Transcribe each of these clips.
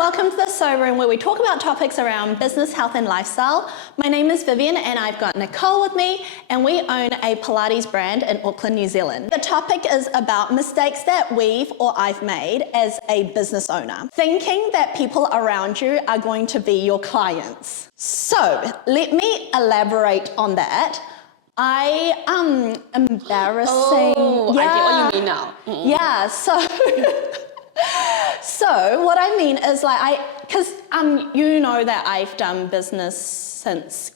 welcome to the Sew Room, where we talk about topics around business, health and lifestyle. My name is Vivian and I've got Nicole with me, and we own a Pilates brand in Auckland, New Zealand. The topic is about mistakes that I've made as a business owner. Thinking that people around you are going to be your clients. So let me elaborate on that. Embarrassing. Oh, yeah. I get what you mean now. Mm-mm. Yeah, so what I mean is because you know that I've done business since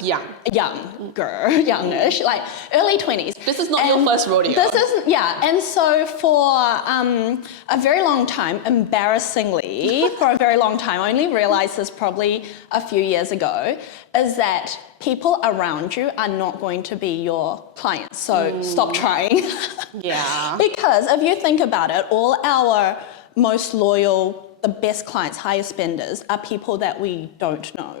youngish, like early 20s. This is not your first rodeo. This isn't, yeah. And so for a very long time, embarrassingly, for a very long time, I only realized this probably a few years ago, is that people around you are not going to be your clients. So stop trying. Yeah. Because if you think about it, all our most loyal, the best clients, highest spenders, are people that we don't know.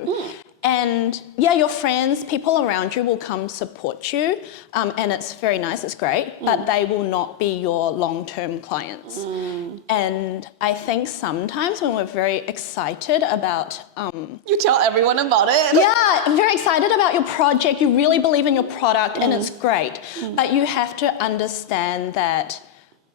And yeah, your friends, people around you will come support you, and it's very nice, it's great, but they will not be your long-term clients. And I think sometimes when we're very excited about... you tell everyone about it. Yeah, I'm very excited about your project, you really believe in your product, and it's great. But you have to understand that,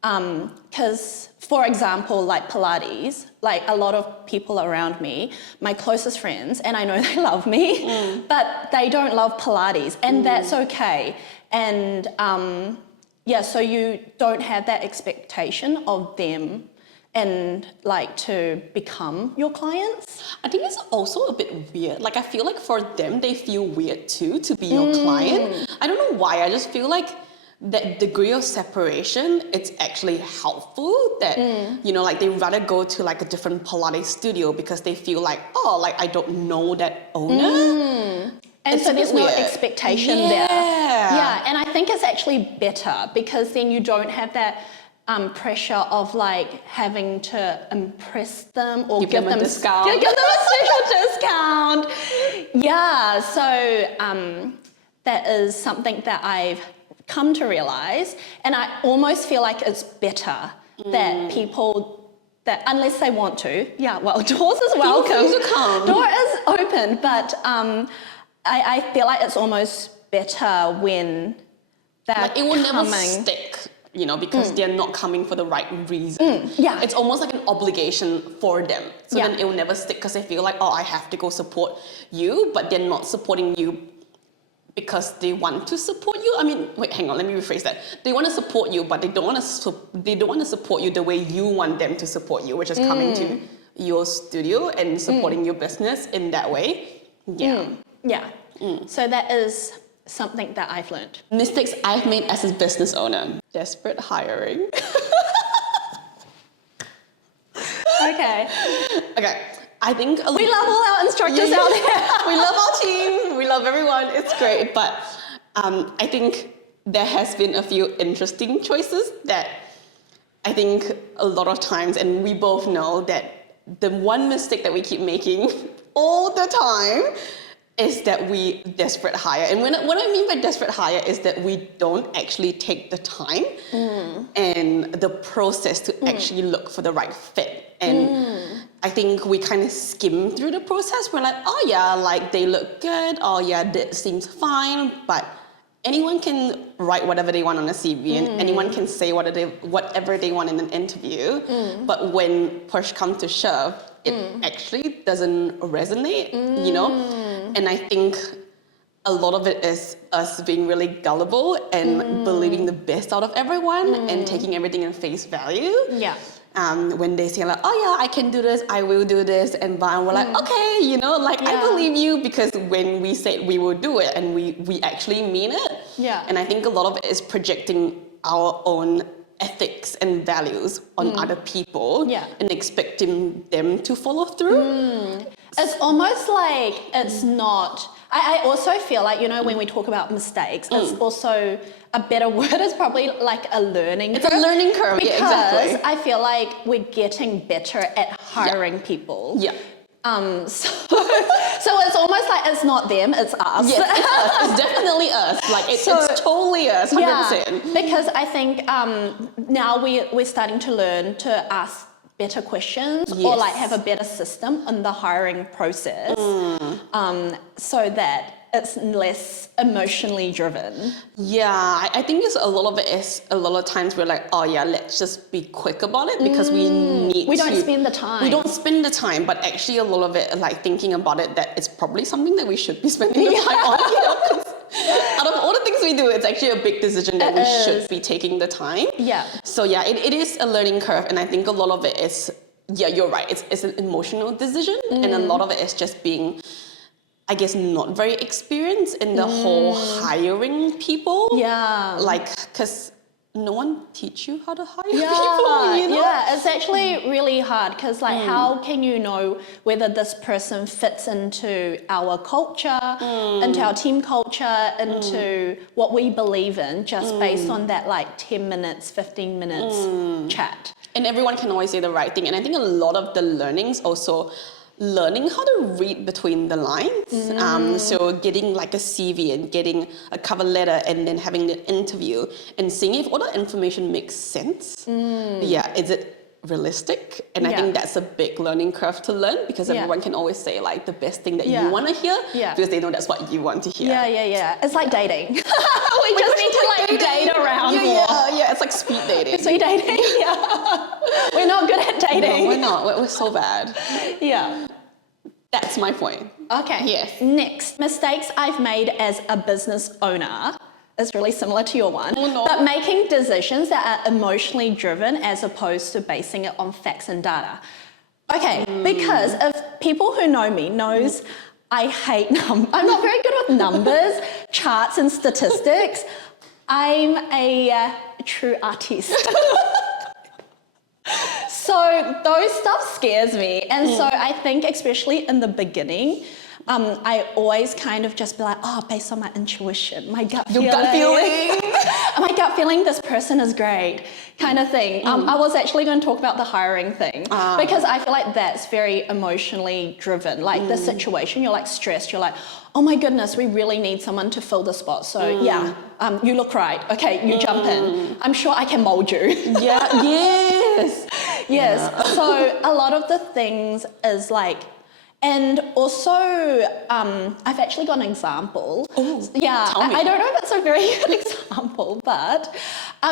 because, for example, like Pilates, like a lot of people around me, my closest friends, and I know they love me, but they don't love Pilates, and that's okay. And so you don't have that expectation of them and like to become your clients. I think it's also a bit weird. Like, I feel like for them, they feel weird too to be your client. I don't know why. I just feel like that degree of separation, it's actually helpful that, like they rather go to like a different Pilates studio because they feel like, I don't know that owner. And it's so there's no weird. expectation there. Yeah, and I think it's actually better because then you don't have that pressure of like having to impress them or give them a discount. Give them a special discount. Yeah, so that is something that I've come to realize, and I almost feel like it's better that people, that unless they want to, doors is welcome. To come. Door is open, but I feel like it's almost better when they're like it will coming. never stick, because they're not coming for the right reason. It's almost like an obligation for them. So then it will never stick because they feel like, I have to go support you, but they're not supporting you because they want to support you. I mean, wait, hang on, let me rephrase that. They want to support you, but they don't want to support you the way you want them to support you, which is coming to your studio and supporting your business in that way. So that is something that I've learned. Mistakes I've made as a business owner. Desperate hiring. Okay. I think we love all our instructors out there. We love our team. We love everyone. It's great. But I think there has been a few interesting choices that I think a lot of times, and we both know that the one mistake that we keep making all the time is that we desperate hire. And what I mean by desperate hire is that we don't actually take the time and the process to actually look for the right fit. And I think we kind of skim through the process. We're like, they look good. That seems fine. But anyone can write whatever they want on a CV and anyone can say whatever they want in an interview. But when push comes to shove, it actually doesn't resonate, And I think a lot of it is us being really gullible and believing the best out of everyone and taking everything in face value. When they say like, I can do this, I will do this, and we're like, okay, I believe you because when we said we will do it and we actually mean it. And I think a lot of it is projecting our own ethics and values on other people and expecting them to follow through. It's almost like it's not... I also feel like, when we talk about mistakes, it's also a better word is probably like a learning curve. It's a learning curve, because exactly. I feel like we're getting better at hiring people. So it's almost like it's not them, it's us. Yes, it's us. It's definitely us. Like it's totally us, 100%. Because I think now we're starting to learn to ask better questions or like have a better system in the hiring process, so that it's less emotionally driven. Yeah, I think it's a lot of it is a lot of times we're like, oh yeah, let's just be quick about it because we don't spend the time. We don't spend the time, but actually a lot of it, like thinking about it, that it's probably something that we should be spending the time on. You know, 'cause out of all the things we do, it's actually a big decision that we should be taking the time. Yeah. So yeah, it is a learning curve, and I think a lot of it is, yeah, you're right. It's an emotional decision, and a lot of it is just being, I guess, not very experienced in the whole hiring people. Yeah. Like, because no one teach you how to hire people, you know? Yeah, it's actually really hard because like how can you know whether this person fits into our culture, into our team culture, into what we believe in just based on that like 10 minutes, 15 minutes chat. And everyone can always say the right thing. And I think a lot of the learnings also learning how to read between the lines. So getting like a CV and getting a cover letter and then having the interview and seeing if all the information makes sense. Yeah, is it realistic? And I think that's a big learning curve to learn because everyone can always say like the best thing that you want to hear because they know that's what you want to hear. Yeah. It's like dating. we just need to like date around more. Yeah, it's like speed dating. Speed dating, yeah. We're not good at dating. No, we're not. We're so bad. Yeah. That's my point. Okay. Yes. Next, mistakes I've made as a business owner is really similar to your one. Oh, no. But making decisions that are emotionally driven as opposed to basing it on facts and data. Okay, because if people who know me knows I hate I'm not very good with numbers, charts and statistics. I'm a true artist. So those stuff scares me. And so I think especially in the beginning, I always kind of just be like, based on my intuition, my gut feeling. My gut feeling, this person is great, kind of thing. I was actually going to talk about the hiring thing because I feel like that's very emotionally driven. Like the situation, you're like stressed, you're like, oh my goodness, we really need someone to fill the spot. So you look right. Okay, you jump in. I'm sure I can mold you. Yes. So a lot of the things is like, and also, I've actually got an example. Oh, yeah, tell me. I don't know if it's a very good example, but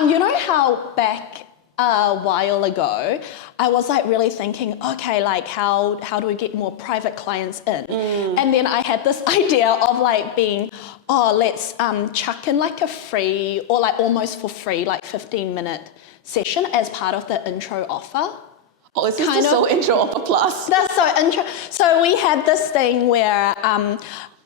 you know how back a while ago, I was like really thinking, okay, like how do we get more private clients in? And then I had this idea of like being, let's chuck in like a free or like almost for free, like 15-minute session as part of the intro offer. Oh, it's kind of so intro offer plus. That's so intro. So we had this thing where,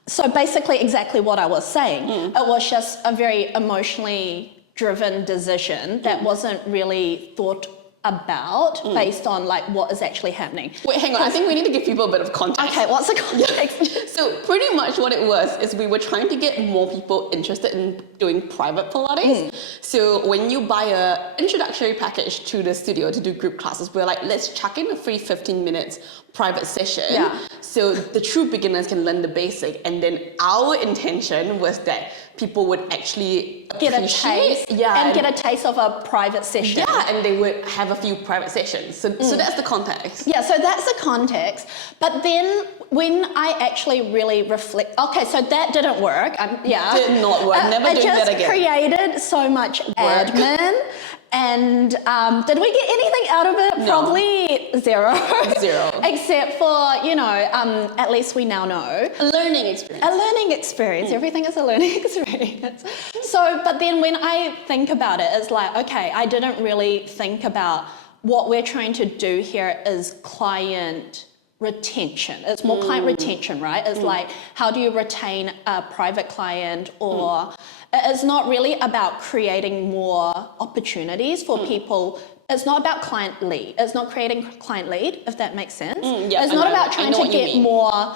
so basically exactly what I was saying. It was just a very emotionally driven decision that wasn't really thought about based on like what is actually happening. Wait, hang on. I think we need to give people a bit of context. Okay, what's the context? So pretty much what it was is we were trying to get more people interested in doing private Pilates. So when you buy a introductory package to the studio to do group classes, we're like, let's chuck in a free 15 minutes private session. So the true beginners can learn the basic. And then our intention was that people would actually get a taste and get a taste of a private session. Yeah, and they would have a few private sessions. So that's the context. Yeah, so that's the context. But then when I actually really reflect, okay, so that didn't work. Did not work. Never doing that again. It just created so much admin. And did we get anything out of it? No. Probably zero. Except for, at least we now know. A learning experience. Everything is a learning experience. So, but then when I think about it, it's like, okay, I didn't really think about what we're trying to do here is client retention. It's more client retention, right? It's like, how do you retain a private client or... It's not really about creating more opportunities for people. It's not about client lead. It's not creating client lead, if that makes sense. It's not about trying to get more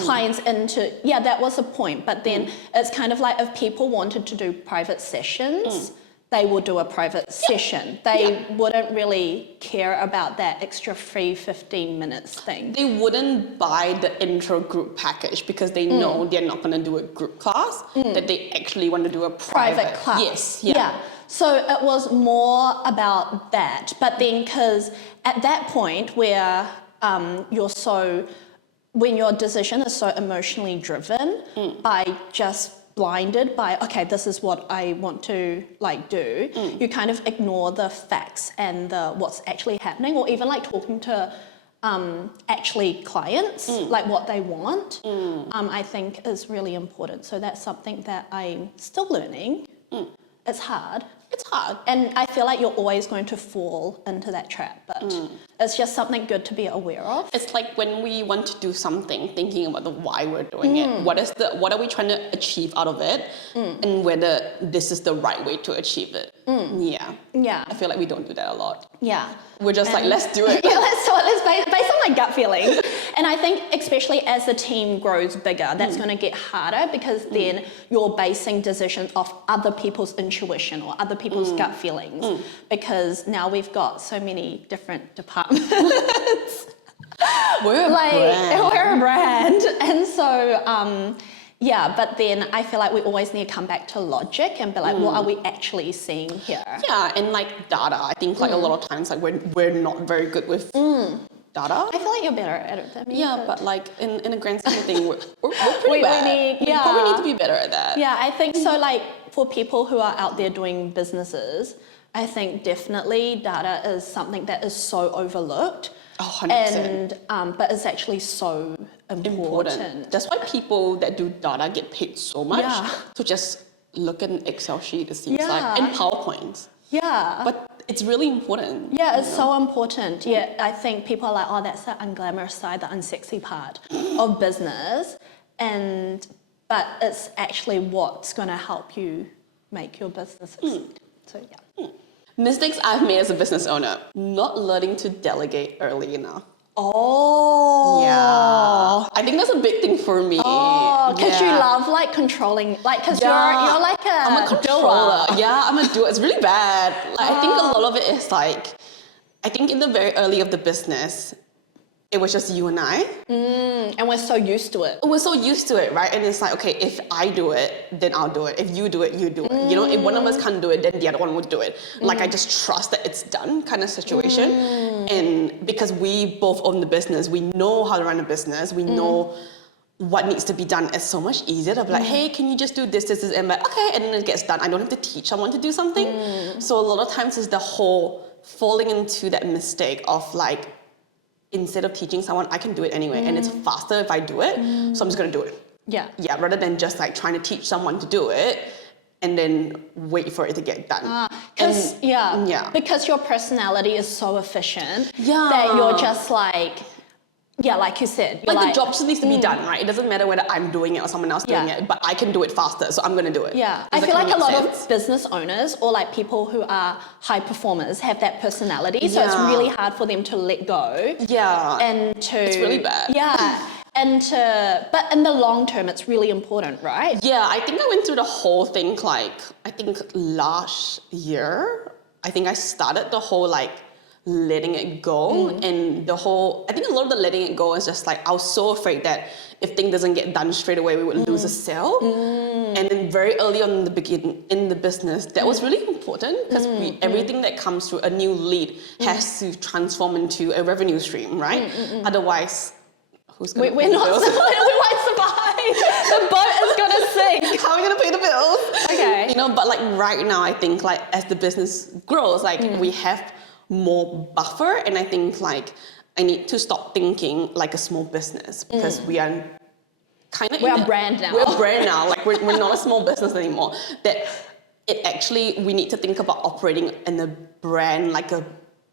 clients into, that was the point. But then it's kind of like if people wanted to do private sessions, they would do a private session. They wouldn't really care about that extra free 15 minutes thing. They wouldn't buy the intro group package because they know they're not going to do a group class, that they actually want to do a private class. Yes. So it was more about that. But then, because at that point where when your decision is so emotionally driven by just blinded by, okay, this is what I want to like do, you kind of ignore the facts and what's actually happening, or even like talking to actually clients, like what they want, I think is really important. So that's something that I'm still learning. It's hard. It's hard. And I feel like you're always going to fall into that trap, but it's just something good to be aware of. It's like when we want to do something, thinking about the why we're doing it. What are we trying to achieve out of it, and whether this is the right way to achieve it. Yeah. I feel like we don't do that a lot. Yeah. We're just like, let's do it. Yeah, let's based on my gut feelings. And I think especially as the team grows bigger, that's going to get harder, because then you're basing decisions off other people's intuition or other people's gut feelings, because now we've got so many different departments. We're a brand. And so, but then I feel like we always need to come back to logic and be like, what are we actually seeing here? Yeah, and like data. I think like a lot of times like we're not very good with data. I feel like you're better at it than me. Yeah, but like in a grand scheme of things, we're pretty bad. We probably need to be better at that. Yeah, I think so. Like for people who are out there doing businesses, I think definitely data is something that is so overlooked. Oh, 100%. And but it's actually so important. That's why people that do data get paid so much to just look at an Excel sheet, it seems like, and PowerPoints. Yeah. But it's really important. Yeah, it's so important. Yeah, I think people are like, oh, that's the unglamorous side, the unsexy part of business. But it's actually what's going to help you make your business succeed. So, yeah. Mistakes I've made as a business owner: not learning to delegate early enough. Oh. Yeah. I think that's a big thing for me. Oh, because you love like controlling, like, because you're like I'm a controller. Yeah, I'm a doer. It's really bad. Like, I think a lot of it is like, I think in the very early of the business, it was just you and I. And we're so used to it. We're so used to it, right? And it's like, okay, if I do it, then I'll do it. If you do it, you do it. You know, if one of us can't do it, then the other one would do it. Like, I just trust that it's done kind of situation. And because we both own the business, we know how to run a business. We know what needs to be done. It's so much easier to be like, hey, can you just do this, and I'm like, okay, and then it gets done. I don't have to teach someone to do something. So a lot of times it's the whole falling into that mistake of like, instead of teaching someone, I can do it anyway, and it's faster if I do it, so I'm just gonna do it. Yeah, rather than just like trying to teach someone to do it and then wait for it to get done. Because your personality is so efficient that you're just like, like you said, you're like the job just needs to be done, right? It doesn't matter whether I'm doing it or someone else doing it, but I can do it faster, so I'm gonna do it. Yeah, I feel like a lot of business owners or like people who are high performers have that personality, so it's really hard for them to let go. Yeah, and to it's really bad. Yeah, but in the long term, it's really important, right? Yeah, I think I went through the whole thing like I think last year. I think I started the whole like letting it go, and I think a lot of the letting it go is just like I was so afraid that if thing doesn't get done straight away, we would lose a sale. And then very early on in the business, that was really important, because everything that comes through a new lead has to transform into a revenue stream, right? Otherwise, who's going to pay the bills? We won't survive. The boat is going to sink. How are we going to pay the bills? Okay. You know, but like right now, I think like as the business grows, like we have more buffer, and I think like I need to stop thinking like a small business, because we are kind of we're a brand now. We're a brand now. Like we're not a small business anymore. That we need to think about operating in a brand like a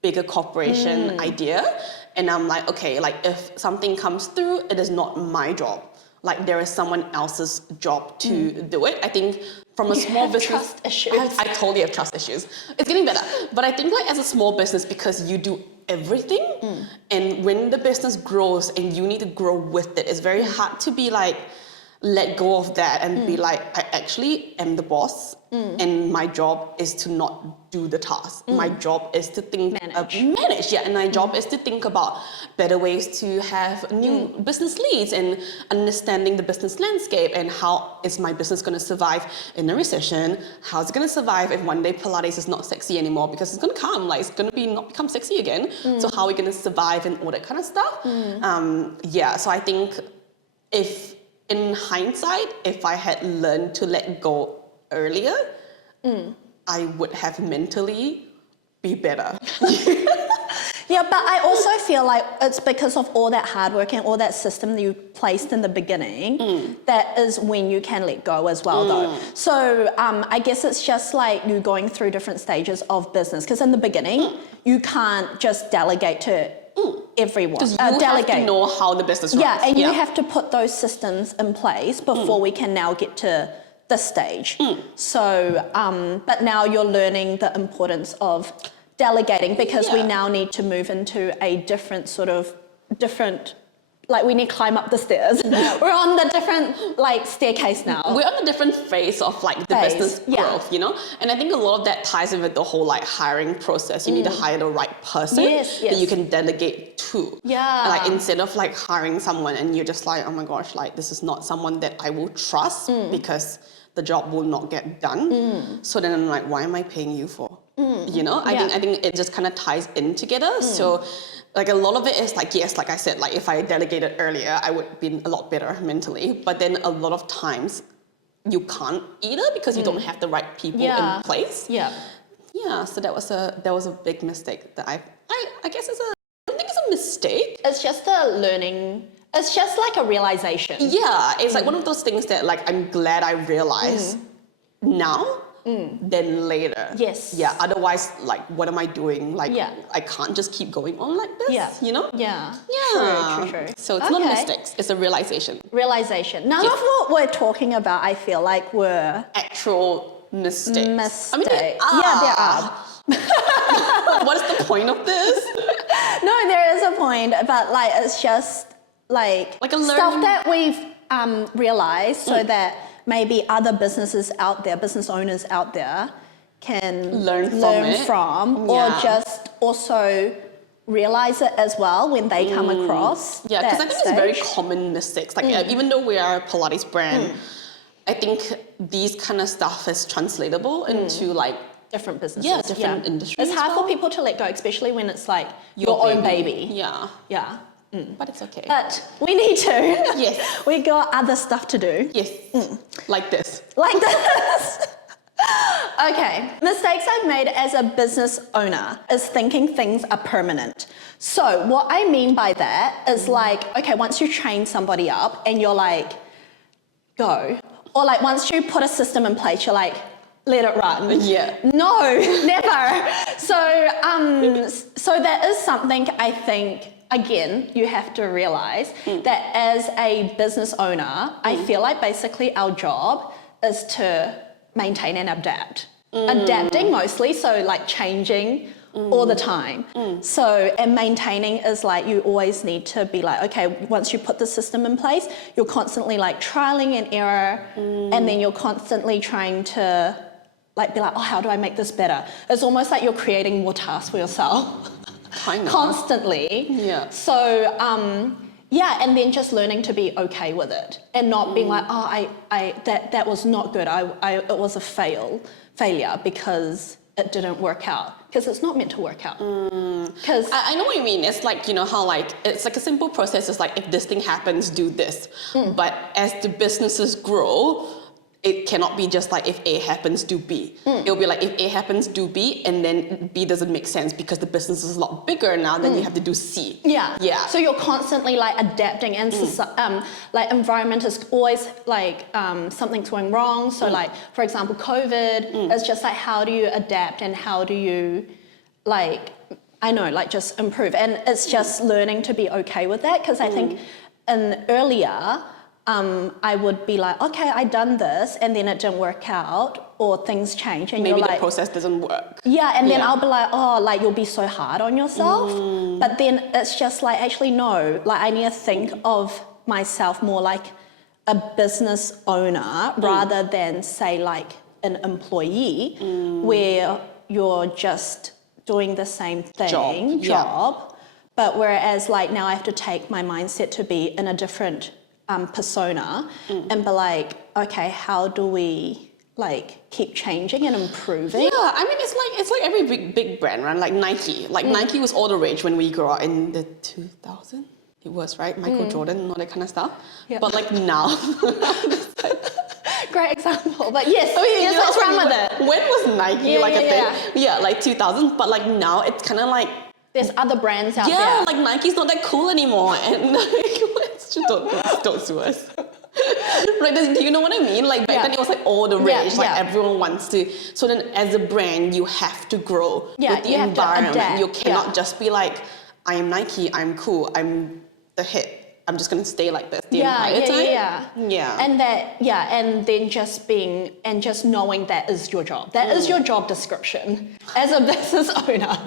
bigger corporation idea. And I'm like, okay, like if something comes through, it is not my job. Like there is someone else's job to do it. I think from a small business, trust issues. I totally have trust issues. It's getting better. But I think like as a small business, because you do everything, and when the business grows and you need to grow with it, it's very hard to be like, let go of that and be like, I actually am the boss, and my job is to not do the task. My job is to manage, yeah, and my job is to think about better ways to have new business leads and understanding the business landscape and how is my business going to survive in a recession? How's it going to survive if one day Pilates is not sexy anymore? Because it's going to come, like it's going to be not become sexy again. So how are we going to survive and all that kind of stuff? Yeah, so I think if in hindsight, if I had learned to let go earlier, I would have mentally be better. Yeah, but I also feel like it's because of all that hard work and all that system that you placed in the beginning, that is when you can let go as well though. So I guess it's just like you going through different stages of business, because in the beginning, you can't just delegate to everyone. Because you have to know how the business runs. Yeah, and you have to put those systems in place before we can now get to this stage. So, but now you're learning the importance of delegating, because we now need to move into a different, like we need to climb up the stairs. We're on the different like staircase now. We're on a different phase of like the business growth, you know? And I think a lot of that ties in with the whole like hiring process. You need to hire the right person that you can delegate to. Yeah. Like instead of like hiring someone and you're just like, oh my gosh, like this is not someone that I will trust because the job will not get done. So then I'm like, why am I paying you for? You know, I think it just kind of ties in together. So like a lot of it is like, yes, like I said, like if I delegated earlier, I would be a lot better mentally. But then a lot of times you can't either because you don't have the right people in place. Yeah, so that was a big mistake that I guess I don't think it's a mistake. It's just a learning. It's just like a realization. Yeah, it's like one of those things that like I'm glad I realized now than later. Yes. Yeah, otherwise like what am I doing? Like I can't just keep going on like this, you know? Yeah. True. So it's not mistakes, it's a realization. None of what we're talking about, I feel like, were actual mistakes. I mean, there are. What is the point of this? No, there is a point, but like it's just like a stuff that we've realized so that maybe other business owners out there can learn from or just also realize it as well when they come across. Yeah, because I think it's very common mistakes. Like even though we are a Pilates brand, I think these kind of stuff is translatable into like different businesses. Yeah, different industries. It's hard for people to let go, especially when it's like your own baby. Yeah. But it's okay. But we need to. Yes. We got other stuff to do. Yes. Like this. Okay. Mistakes I've made as a business owner is thinking things are permanent. So what I mean by that is like, okay, once you train somebody up and you're like, go. Or like once you put a system in place, you're like, let it run. Yeah. No, never. So that is something I think, again, you have to realize that as a business owner, I feel like basically our job is to maintain and adapt. Adapting mostly, so like changing all the time. So, and maintaining is like you always need to be like, okay, once you put the system in place, you're constantly like trialing and error, and then you're constantly trying to like be like, oh, how do I make this better? It's almost like you're creating more tasks for yourself. Kind of. Constantly. Yeah. So, and then just learning to be okay with it and not being like, oh, that was not good. It was a failure because it didn't work out. Because it's not meant to work out. Because I know what you mean. It's like, you know, how like, it's like a simple process. It's like, if this thing happens, do this. But as the businesses grow, it cannot be just like if A happens, do B. It'll be like if A happens, do B, and then B doesn't make sense because the business is a lot bigger now, then you have to do C. Yeah. So you're constantly like adapting, and like environment is always like something's going wrong. So like, for example, COVID is just like, how do you adapt and how do you like, I know, like just improve. And it's just learning to be okay with that, because I think earlier, I would be like, okay, I done this, and then it didn't work out, or things change, and maybe you're like, the process doesn't work. Yeah, and then I'll be like, oh, like you'll be so hard on yourself. But then it's just like, actually no, like I need to think of myself more like a business owner rather than say like an employee where you're just doing the same thing, job. But whereas like now I have to take my mindset to be in a different persona and be like, okay, how do we like keep changing and improving? Yeah, I mean it's like every big brand, right? Like Nike. Like Nike was all the rage when we grew up in the 2000s. It was, right? Michael Jordan and all that kind of stuff. Yep. But like now, great example. But yes, yes, let's run with it. When was Nike a thing? Yeah, like 2000s. But like now, it's kind of like there's other brands out there. Yeah, like Nike's not that cool anymore, and like let's just don't sue us. Right? Do you know what I mean? Like back then, it was like all the rage. Like everyone wants to. So then, as a brand, you have to grow with the environment. You cannot just be like, I am Nike. I'm cool. I'm the hit. I'm just gonna stay like this the entire time. And and then just knowing that is your job. That is your job description as a business owner.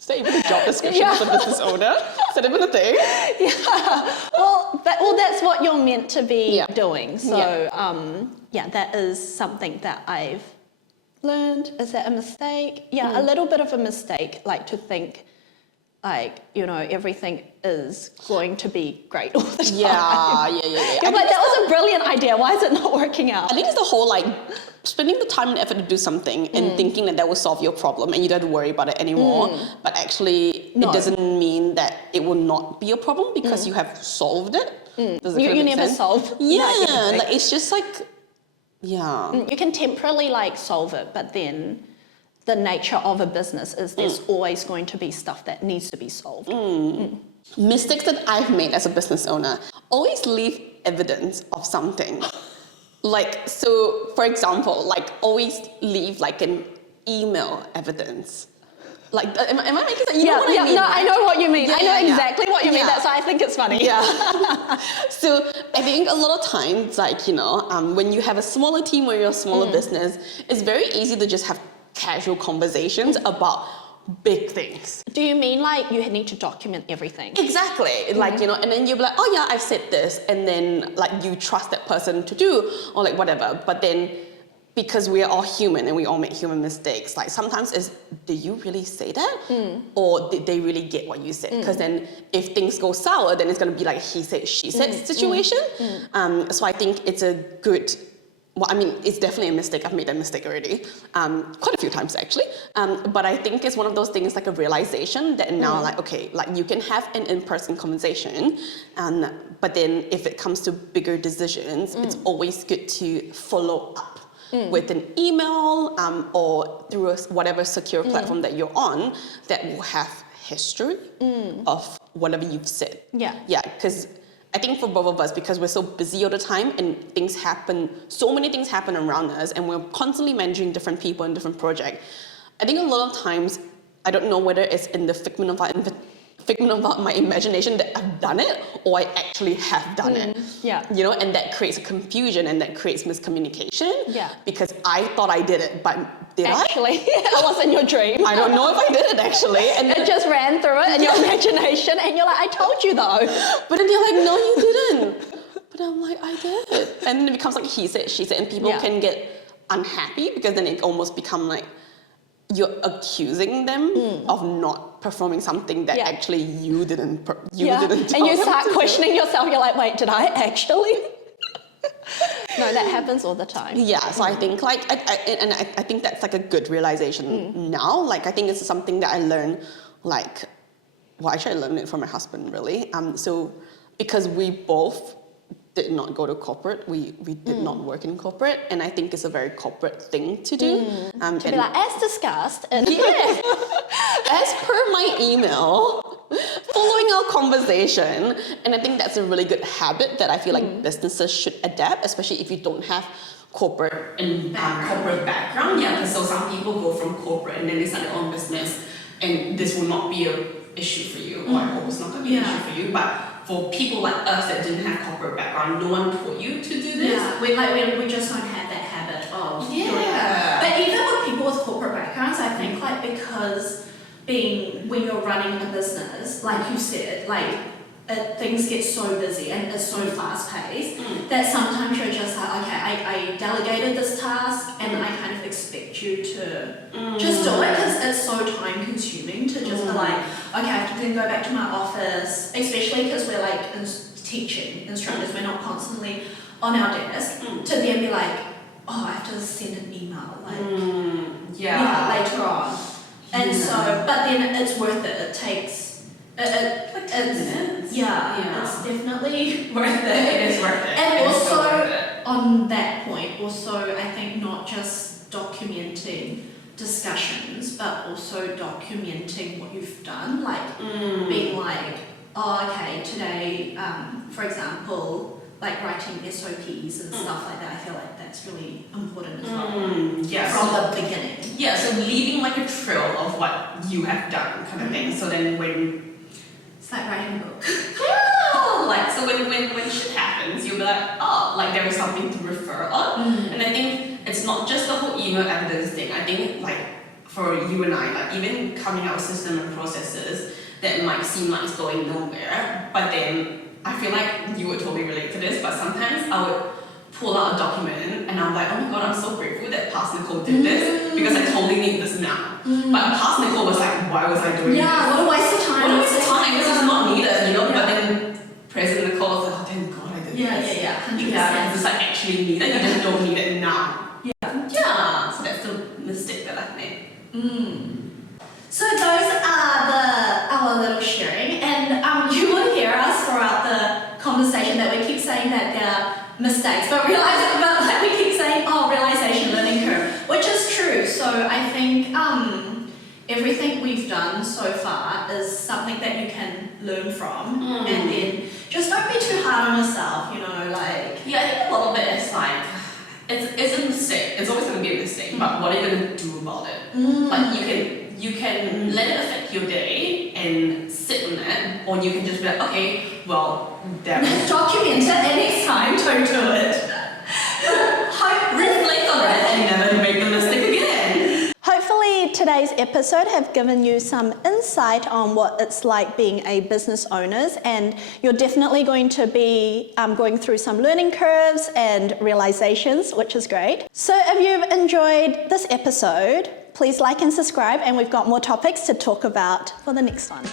Is that even a job description as a business owner? Is that even a thing? Yeah. Well, that's what you're meant to be doing. So that is something that I've learned. Is that a mistake? Yeah, a little bit of a mistake. Like to think, like, you know, everything is going to be great all the time. Yeah. You're like, that was a brilliant idea. Why is it not working out? I think it's the whole like spending the time and effort to do something and thinking that will solve your problem and you don't have to worry about it anymore. But actually, it doesn't mean that it will not be a problem because you have solved it. You never solve. Like it's just like, you can temporarily like solve it, but then the nature of a business is there's always going to be stuff that needs to be solved. Mistakes that I've made as a business owner, always leave evidence of something. Like, so for example, like always leave like an email evidence. Like, am I making sense? You know what I mean? No, I know what you mean. I know exactly what you mean. Yeah. That's why I think it's funny. Yeah. So I think a lot of times, like, you know, when you have a smaller team or you're a smaller business, it's very easy to just have casual conversations about big things. Do you mean like you need to document everything? Exactly. Like, you know, and then you'll be like, oh yeah, I've said this. And then like you trust that person to do or like whatever. But then because we are all human and we all make human mistakes, like sometimes it's, did you really say that? Or did they really get what you said? Because then if things go sour, then it's going to be like he said, she said situation. So I think it's a good, well, I mean, it's definitely a mistake. I've made that mistake already, quite a few times actually. But I think it's one of those things like a realization that now like, okay, like you can have an in-person conversation, but then if it comes to bigger decisions, it's always good to follow up with an email or through whatever secure platform that you're on that will have history of whatever you've said. Yeah, because I think for both of us, because we're so busy all the time and things happen, so many things happen around us and we're constantly managing different people and different projects. I think a lot of times, I don't know whether it's in the figment of my imagination that I've done it or I actually have done it. You know, and that creates confusion and that creates miscommunication. Because I thought I did it, but did actually, that wasn't your dream. I don't know if I did it actually. And it just ran through it in your imagination and you're like, I told you though. But then they're like, no, you didn't. But I'm like, I did. And then it becomes like he said, she said, and people can get unhappy because then it almost becomes like you're accusing them of not performing something that actually you didn't tell and you start them questioning yourself. You're like, wait, did I actually? No, that happens all the time. So I think like, I think that's like a good realization now. Like I think it's something that I learned like, well, actually I learned it from my husband really. So because we both did not go to corporate, we did not work in corporate, and I think it's a very corporate thing to do. To be like, as discussed. And as per my email, following our conversation, and I think that's a really good habit that I feel like businesses should adapt, especially if you don't have corporate background. Because so some people go from corporate and then they start their own business, and this will not be an issue for you, or I hope it's not going to be an issue for you, but for people like us that didn't have corporate background, no one taught you to do this. We just don't have that habit of doing it. But even with people with corporate backgrounds, I think like because when you're running a business, like you said, like things get so busy and it's so fast paced that sometimes you're just like, okay, I delegated this task and I kind of expect you to just do it because it's so time consuming to just be like, okay, I have to then go back to my office, especially because we're like teaching instructors, we're not constantly on our desk, to then be like, oh, I have to send an email, like, later on. And so, but then it's worth it. It takes, it's definitely worth it. It is worth it. And It is also, so worth it. on that point, also, I think not just documenting discussions, but also documenting what you've done, like being like, oh, okay, today, for example, like writing SOPs and stuff like that, I feel like that's really important as well. From the beginning. Yeah, so leaving like a trail of what you have done kind of thing. So then when It's like writing a book. like so when shit happens, you'll be like, oh, like there is something to refer on. And I think it's not just the whole email evidence thing. I think like for you and I, like even coming out with system and processes that might seem like it's going nowhere, but then I feel like you would totally relate to this, but sometimes I would pull out a document and I'm like, oh my god, I'm so grateful that past Nicole did this because I totally need this now. But past Nicole was like, why was I doing this? Yeah, what a waste of time. What a waste of time, this is not needed, you know? But then present Nicole was like, oh thank god I did this. 100%. Yeah, it's like actually needed, you just don't need it now. Yeah. Yeah, so that's the mistake that I've made. So those are our little sharing, and you will hear us throughout the conversation that we keep saying that there are mistakes, but like we keep saying, oh, realization, learning curve, which is true. So I think everything we've done so far is something that you can learn from, and then just don't be too hard on yourself, you know, like. Yeah, I think a little bit is like, it's a mistake. It's always going to be a mistake, but what are you going to do about it? Like you can let it affect your day and sit on it, or you can just be like, okay, well, damn it. Document it, and next time don't do it. Reflect on it and never make the mistake again. Hopefully today's episode have given you some insight on what it's like being a business owners, and you're definitely going to be going through some learning curves and realizations, which is great. So if you've enjoyed this episode, please like and subscribe, and we've got more topics to talk about for the next one.